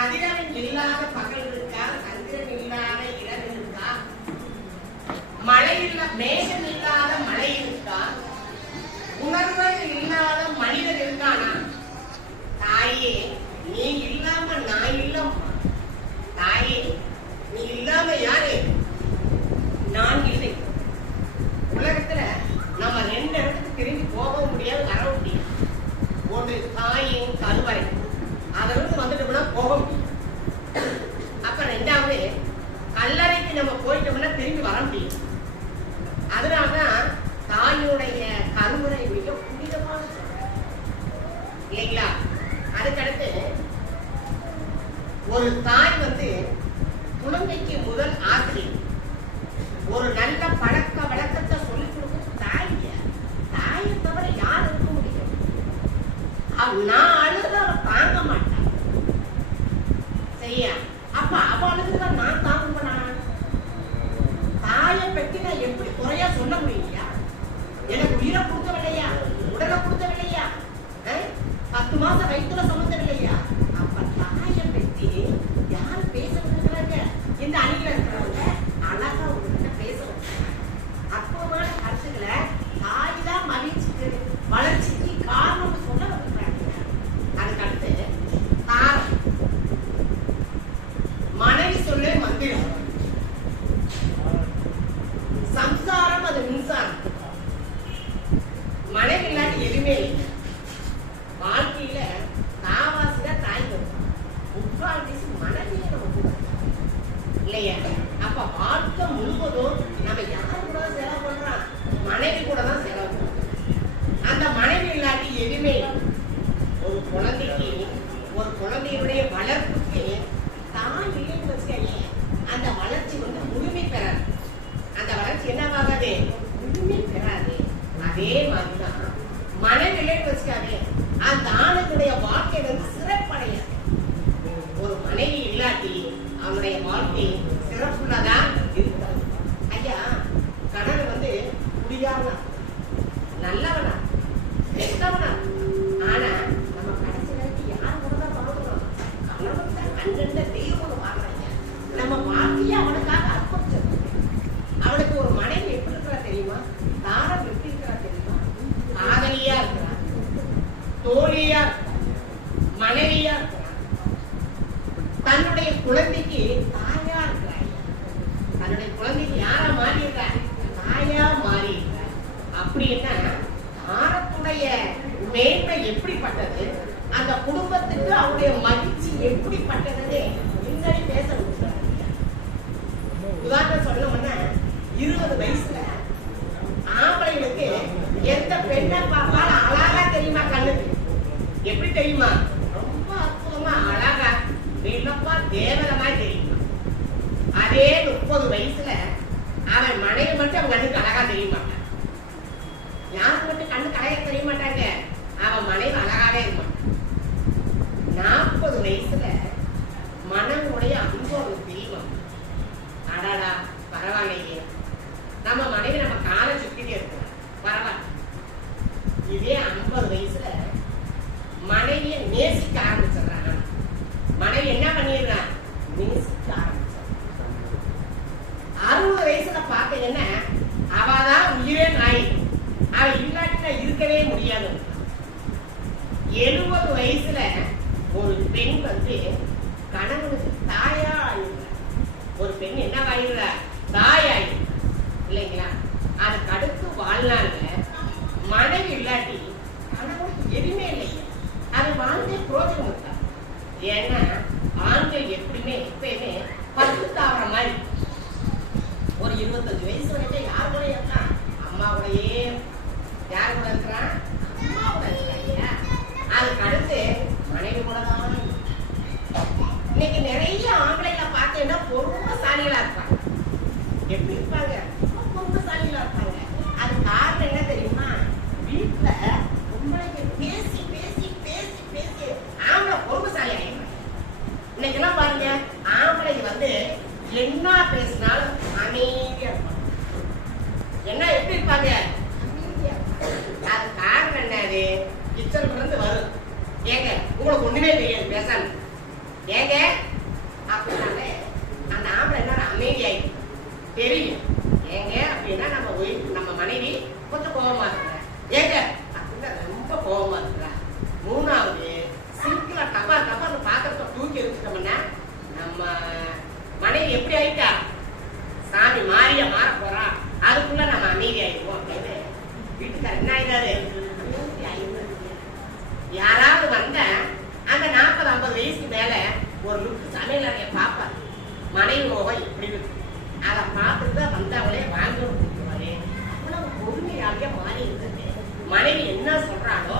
கதிரவன் இல்லாத பகல் இருக்கா சந்திரன் இல்லாத இரவு இருக்கா மழை இல்ல மேகம் இல்லாத மழை இருக்கா உணர்வுகள் இல்லாத மனிதன் இருக்கானா தாயே நீ இல்லாம நான் இல்லம்மா. தாயே நீ இல்லாம யாரு? நான் ஒரு தாய் வந்து குழந்தைக்கு முதல் ஆசிரியர் ஒரு நல்ல பழக்க வழக்கத்தை சொல்லி கொடுக்கும் தாய் தாயை தவிர யார் இருக்க முடியும்? நான் அந்த ஆணுடைய வாழ்க்கை வந்து சிறப்படைய ஒரு மனைவி இல்லாட்டி அவனுடைய வாழ்க்கை சிறப்புள்ளதாக ஆம்பளைகளுக்கு எந்த பெண்ணை பார்த்தாலும் அழகா தெரியுமா கண்ணு? எப்படி தெரியுமா? ரொம்ப அற்புதமா அழகா வெள்ளப்பா தேவதமா தெரியுமா? அதே முப்பது வயசுல அவன் மனைவி மட்டும் அவன் கண்ணுக்கு அழகா தெரியுமாட்டான் யாருக்கு மட்டும் கண்ணு கலைய தெரியும்? ஆரம்பிச்சிடுறாங்க. மனைவி என்ன பண்ணிடுறான் மினிஸ்ட் ஆரம்பிச்சான் அறுபது வயசுல பாத்தீங்கன்னா அவதான் உயிரே நாய். அவ இல்லாட்டினா இருக்கவே முடியாது. எழுபது வயசுல ஒரு பெண் வந்து கணவனுக்கு தாயா ஆயிடுறார் ஒரு பெண் என்ன ஆயிடுறார் தாய் ஆயிடுறார் இல்லைங்களா? அதுக்கு அடுத்து வாழ்நாள்ல மனைவி இல்லாட்டி 莲娜 ஏங்க ஏங்க அப்படின்னாலே அந்த ஆம்பளை என்ன அமைதியாயிடும் தெரியும் ஏங்க அப்படின்னா நம்ம ஒய்- நம்ம மனைவி கொஞ்சம் கோபமா இருக்கிற ஏங்க அப்படின்னா ரொம்ப கோபமா இருக்கிறா மூணாவது சிங்கிளா டப்பா டப்பான்னு பாத்திரத்தை தூக்கி வச்சுட்டோம்னா நம்ம மனைவி எப்படி ஆயிட்டா சாமி மாறிய மாற போறா அதுக்குள்ள நம்ம அமைதி ஆயிடுவோம் அப்படின்னு வீட்டுக்காரர் என்ன ஆயிடாரு யாராவது வந்தா அந்த நாற்பது ஐம்பது வயசுக்கு மேல ஒரு லுக்கு சமையல் அறைய பார்ப்பாரு. மனைவி முகம் இப்படி இருக்கு. அதை பார்த்துட்டு தான் வந்தவங்களே வாங்கி கொடுத்துருவாரு அவ்வளவு பொறுமையாகவே மாறி இருக்குது மனைவி என்ன சொல்றாலோ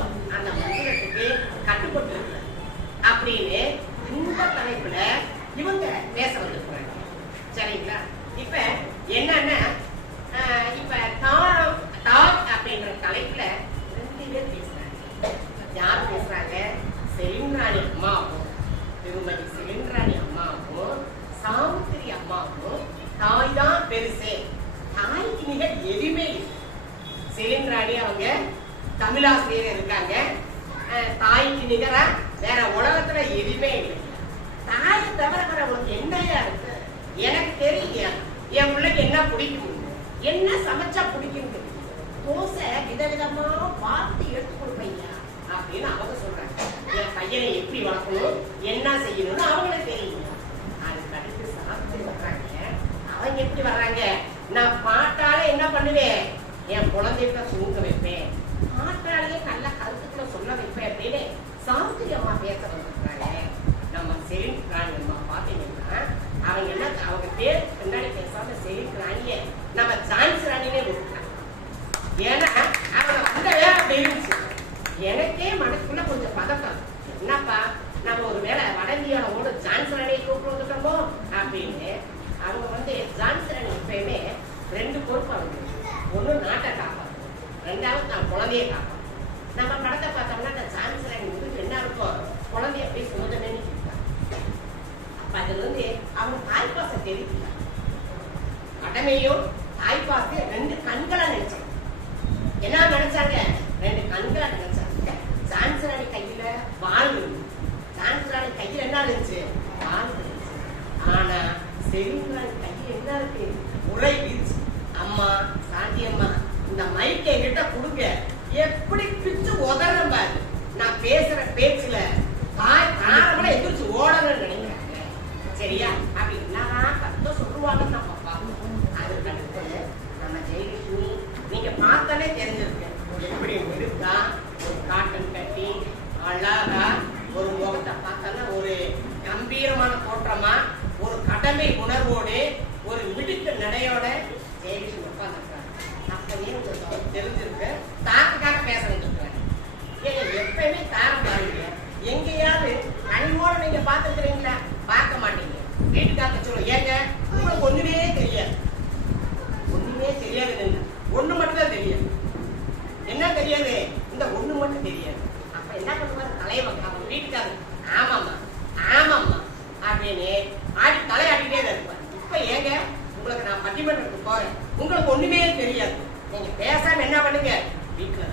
பிடிக்கும். என்ன சமைச்சா பிடிக்கும் தோசை விதவிதமா பார்த்து எடுத்து கொடுப்பீங்க அப்படின்னு அவங்க சொல்றாங்க. என் பையனை எப்படி வளர்க்கணும் என்ன செய்யணும்னு அவங்களுக்கு தெரியும். அது அடுத்து சாப்பிட்டு வர்றாங்க. அவங்க எப்படி வர்றாங்க? நான் பாட்டால என்ன பண்ணுவேன்? என் குழந்தைகிட்ட தூங்க நம்ம படத்தை பார்த்தோம்னா அந்த சான்ஸ் ராணி வந்து என்ன இருக்கும் குழந்தைய போய் சுமதமே அப்ப அதுல இருந்து அவங்க தாய்ப்பாசம் தெரிவிக்கல. கடமையும் தாய்ப்பாசம் ரெண்டு கண்களா நினைச்சாங்க என்ன நினைச்சாங்க? ரெண்டு கண்களை நினைச்சாங்க. ஜான்சராணி கையில வாழ் இருந்துச்சு. ஜான்சராணி கையில என்ன இருந்துச்சு? வாழ் ஆனா செல்வராணி கத்த நம்ம பார்க்கணும் அதுக்கு நம்ம ஜெயலட்சுமி நீங்க பார்த்தாலே தெரிஞ்சிருக்கு எப்படி இருக்கா ஒரு காட்டன் கட்டி அழகா ஒரு முகத்தை பார்த்தாலே ஒரு கம்பீரமான தோற்றமா ஒரு கடமை உணர்வோடு ஒரு மிடுக்கு நடையோட ஜெயலட்சுமி உட்காந்துருக்காங்க அப்பவே உங்களுக்கு தெரிஞ்சிருக்கு தாக்குக்காக பேச வந்திருக்கிறேன் ஏங்க எப்பயுமே தாரம் பாருங்க எங்கேயாவது கனிமோட நீங்க பார்த்துருக்கிறீங்களா பார்க்க மாட்டீங்க வீட்டுக்காரங்க சொல்லுவோம் ஏங்க உங்களுக்கு ஒண்ணுமே தெரியாது ஒண்ணுமே தெரியாதுங்க ஒண்ணு மட்டும் தான் தெரியாது என்ன தெரியாது இந்த ஒண்ணு மட்டும் தெரியாது. அப்ப என்ன பண்ணுவாரு தலைவன் அவங்க வீட்டுக்காரர் ஆமாம்மா ஆமாம்மா அப்படின்னு ஆடி தலையாடிட்டே தான் இருப்பார் இப்ப ஏங்க உங்களுக்கு நான் பட்டிமன்றத்துக்கு போறேன். உங்களுக்கு ஒண்ணுமே தெரியாது. நீங்க பேசாம என்ன பண்ணுங்க? வீட்டுல